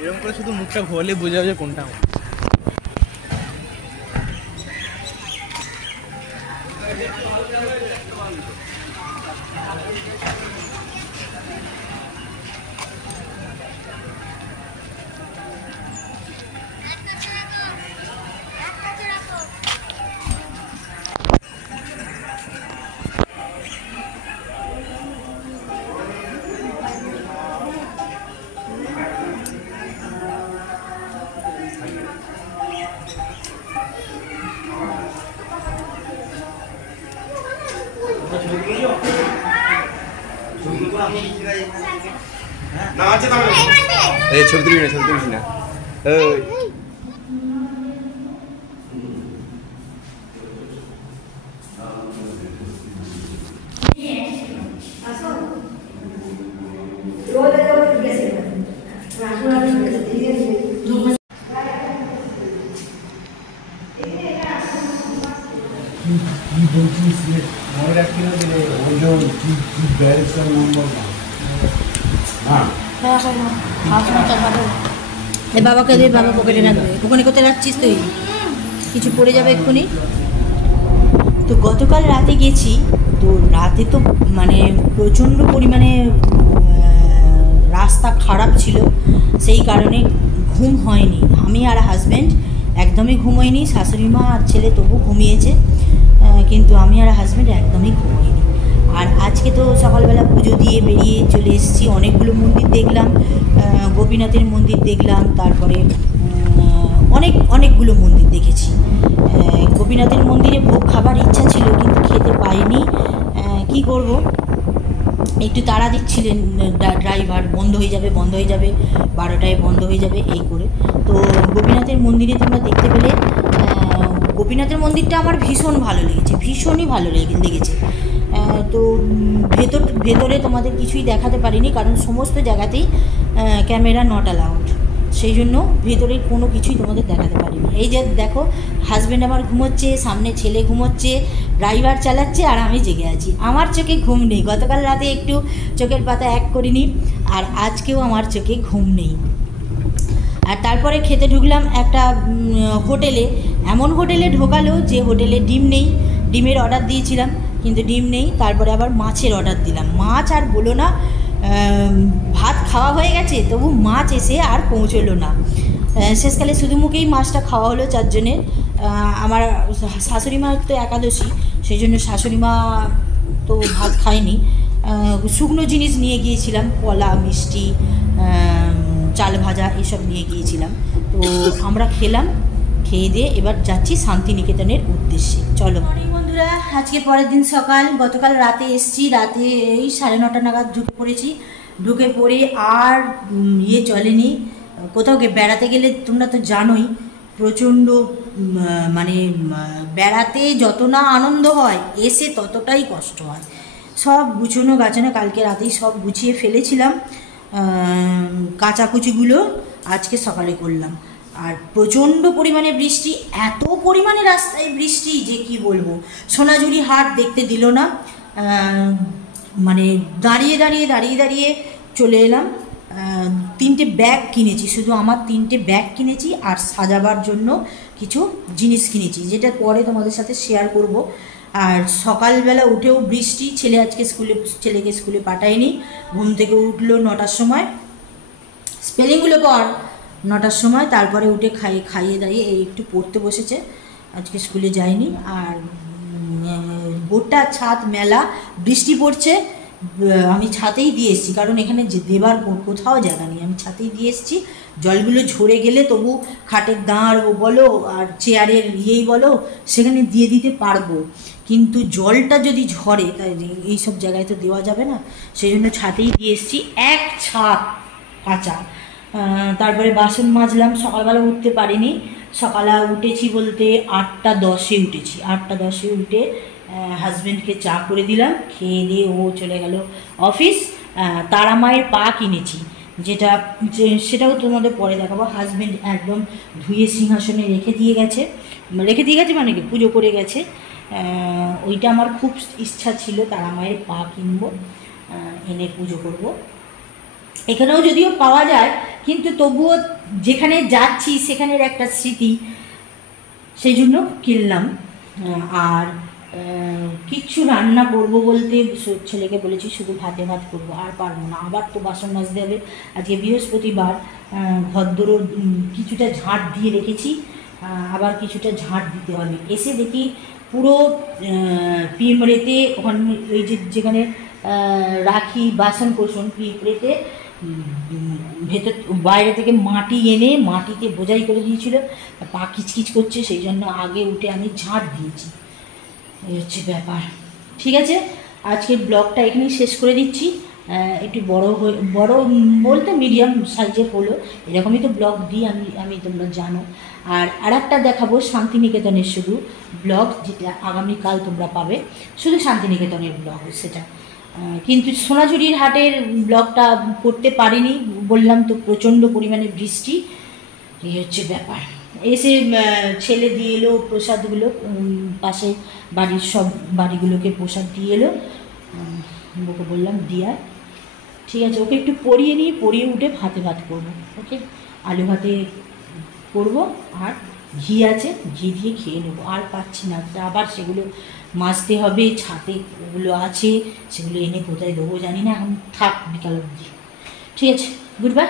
এরকম করে শুধু মুখটা ঘোরালে বোঝা যাবে কোনটা আমার। ছবি তুলিস না, ছবি তুলিস না। বাবাকে দিয়ে বাবা পকেটে রাখবে। ওখানে কোথায় রাখছিস তুই? কিছু পড়ে যাবে এক্ষুনি। তো গতকাল রাতে গেছি, তো রাতে তো মানে প্রচণ্ড পরিমাণে রাস্তা খারাপ ছিল, সেই কারণে ঘুম হয়নি। আমি আর হাজব্যান্ড একদমই ঘুমোয়নি, শাশুড়ি মা আর ছেলে তবু ঘুমিয়েছে, কিন্তু আমি আর হাজব্যান্ড একদমই ঘুমোইনি। আর আজকে তো সকালবেলা পুজো দিয়ে বেরিয়ে চলে এসেছি। অনেকগুলো মন্দির দেখলাম, গোপীনাথের মন্দির দেখলাম, তারপরে অনেকগুলো মন্দির দেখেছি। গোপীনাথের মন্দিরে ভোগ খাবার ইচ্ছা ছিল, কিন্তু খেতে পাইনি। কি করব, একটু তাড়া দিচ্ছিলেন ড্রাইভার, বন্ধ হয়ে যাবে 12টায় বন্ধ হয়ে যাবে এই করে। তো গোপীনাথের মন্দিরে তোমরা দেখতে পেলে, গোপীনাথের মন্দিরটা আমার ভীষণ ভালো লেগেছে, ভীষণই ভালো লেগেছে। তো ভেতরে তোমাদের কিছুই দেখাতে পারিনি, কারণ সমস্ত জায়গাতেই ক্যামেরা নট অ্যালাউড, সেই জন্য ভেতরের কোনো কিছুই তোমাদের দেখাতে পারিনি। এই যে দেখো, হাজব্যান্ড আমার ঘুমোচ্ছে, সামনে ছেলে ঘুমোচ্ছে, ড্রাইভার চালাচ্ছে, আর আমি জেগে আছি। আমার চোখে ঘুম নেই। গতকাল রাতে একটু চোখের পাতা এক করিনি, আর আজকেও আমার চোখে ঘুম নেই। আর তারপরে খেতে ঢুকলাম একটা হোটেলে। এমন হোটেলে ঢোকালো যে হোটেলে ডিম নেই। ডিমের অর্ডার দিয়েছিলাম, কিন্তু ডিম নেই। তারপরে আবার মাছের অর্ডার দিলাম। মাছ আর বলো না, ভাত খাওয়া হয়ে গেছে, তবু মাছ এসে আর পৌঁছলো না। শেষকালে শুধু মুখেই মাছটা খাওয়া হলো চারজনের। আমার শাশুড়ি মা তো একাদশী, সেই জন্য শাশুড়ি মা তো ভাত খায়নি। শুকনো জিনিস নিয়ে গিয়েছিলাম, কলা, মিষ্টি, চাল ভাজা এসব নিয়ে গিয়েছিলাম। তো আমরা খেলাম, খেয়ে দিয়ে এবার যাচ্ছি শান্তিনিকেতনের উদ্দেশ্যে। চলো বন্ধুরা, আজকে পরের দিন সকাল। গতকাল রাতে এসছি, রাতে এই 9:30 নাগাদ ঢুকে পড়েছি। ঢুকে পড়ে আর চলেনি। কোথাও বেড়াতে গেলে তোমরা তো জানোই, প্রচণ্ড মানে বেড়াতে যত না আনন্দ হয়, এসে ততটাই কষ্ট হয়। সব গুছানো গাছানো কালকে রাতেই সব গুছিয়ে ফেলেছিলাম। কাচাকুচিগুলো আজকে সকালে করলাম। আর প্রচণ্ড পরিমাণে বৃষ্টি, এত পরিমাণে রাস্তায় বৃষ্টি যে কি বলবো। সোনাঝুরি হাট দেখতে দিল না, মানে দাঁড়িয়ে দাঁড়িয়ে চলে এলাম। 3টে ব্যাগ কিনেছি, শুধু আমার 3টে ব্যাগ কিনেছি, আর সাজাবার জন্য কিছু জিনিস কিনেছি, যেটা পরে তোমাদের সাথে শেয়ার করব। আর সকালবেলা উঠেও বৃষ্টি। ছেলেকে স্কুলে পাঠায়নি। ঘুম থেকে উঠলো 9টার সময়, স্পেলিংগুলো পর 9টার সময়। তারপরে উঠে খাইয়ে দাঁড়িয়ে এই একটু পড়তে বসেছে, আজকে স্কুলে যায়নি। আর গোটা ছাদ মেলা, বৃষ্টি পড়ছে। আমি ছাতেই দিয়ে এসেছি, কারণ এখানে দেবার কোথাও জায়গা নেই। আমি ছাতেই দিয়ে এসেছি। জলগুলো ঝরে গেলে তবু খাটের দাঁড় বলো আর চেয়ারের বলো, সেখানে দিয়ে দিতে পারবো, কিন্তু জলটা যদি ঝরে তাই এইসব জায়গায় তো দেওয়া যাবে না, সেই জন্য ছাতেই দিয়ে এসেছি। এক ছাদ কাঁচা। তারপরে বাসন মাজলাম। সকালবেলা উঠতে পারিনি, সকালে উঠেছি বলতে 8টা 10-এ উঠেছি। 8টা 10-এ উঠে হাজব্যান্ডকে চা করে দিলাম, খেয়ে দিয়ে ও চলে গেল অফিস। তারা মায়ের পা কিনেছি, সেটাও তোমাদের পরে দেখাবো। হাজব্যান্ড একদম ধুয়ে সিংহাসনে রেখে দিয়ে গেছে মানে কি পুজো করে গেছে। ওইটা আমার খুব ইচ্ছা ছিল, তারা মায়ের পা কিনবো, এনে পুজো করব। এখানেও যদিও পাওয়া যায়, কিন্তু তবুও যেখানে যাচ্ছি সেখানের একটা স্মৃতি, সেই জন্য কিনলাম। আর কিচ্ছু রান্না করবো বলতে ছেলেকে বলেছি শুধু ভাতে ভাত করবো, আর পারবো না, আবার তো বাসন মাজতে হবে। আজকে বৃহস্পতিবার, ঘরদোরও কিছুটা ঝাঁট দিয়ে রেখেছি, আবার কিছুটা ঝাঁট দিতে হবে। এসে দেখি পুরো পিঁপড়েতে, ওখানে ওই যেখানে রাখি বাসন কোসন, পিঁপড়েতে ভেতর বাইরে থেকে মাটি এনে মাটিতে বোঝাই করে দিয়েছিল, পা কিচকিচ করছে, সেই জন্য আগে উঠে আমি ঝাঁট দিয়েছি। এই হচ্ছে ব্যাপার। ঠিক আছে, আজকের ব্লগটা এখানেই শেষ করে দিচ্ছি। একটু বড় বলতে মিডিয়াম সাইজের হলো, এরকমই তো ব্লগ দিই আমি তোমরা জানো। আর একটা দেখাবো শান্তিনিকেতনের শুধু ব্লগ, যেটা আগামীকাল তোমরা পাবে, শুধু শান্তিনিকেতনের ব্লগ সেটা। কিন্তু সোনাঝুরির হাটের ব্লগটা করতে পারিনি, বললাম তো প্রচণ্ড পরিমাণে বৃষ্টি। এই হচ্ছে ব্যাপার। এসে ছেলে দিয়ে এলো প্রসাদগুলো, পাশে বাড়ির সব বাড়িগুলোকে প্রসাদ দিয়ে এলো, ওকে বললাম দিয়ার। ঠিক আছে, ওকে একটু পরিয়ে নিয়ে পরিয়ে উঠে ভাতে ভাত করবো। ওকে, আলু ভাতে করবো, আর ঘি আছে, ঘি দিয়ে খেয়ে নেবো। আর পাচ্ছি না, আবার সেগুলো মাজতে হবে, ছাতে ওগুলো আছে, সেগুলো এনে কোথায় দেবো জানি না, এখন থাক বিকাল অবধি। ঠিক আছে, গুড বাই।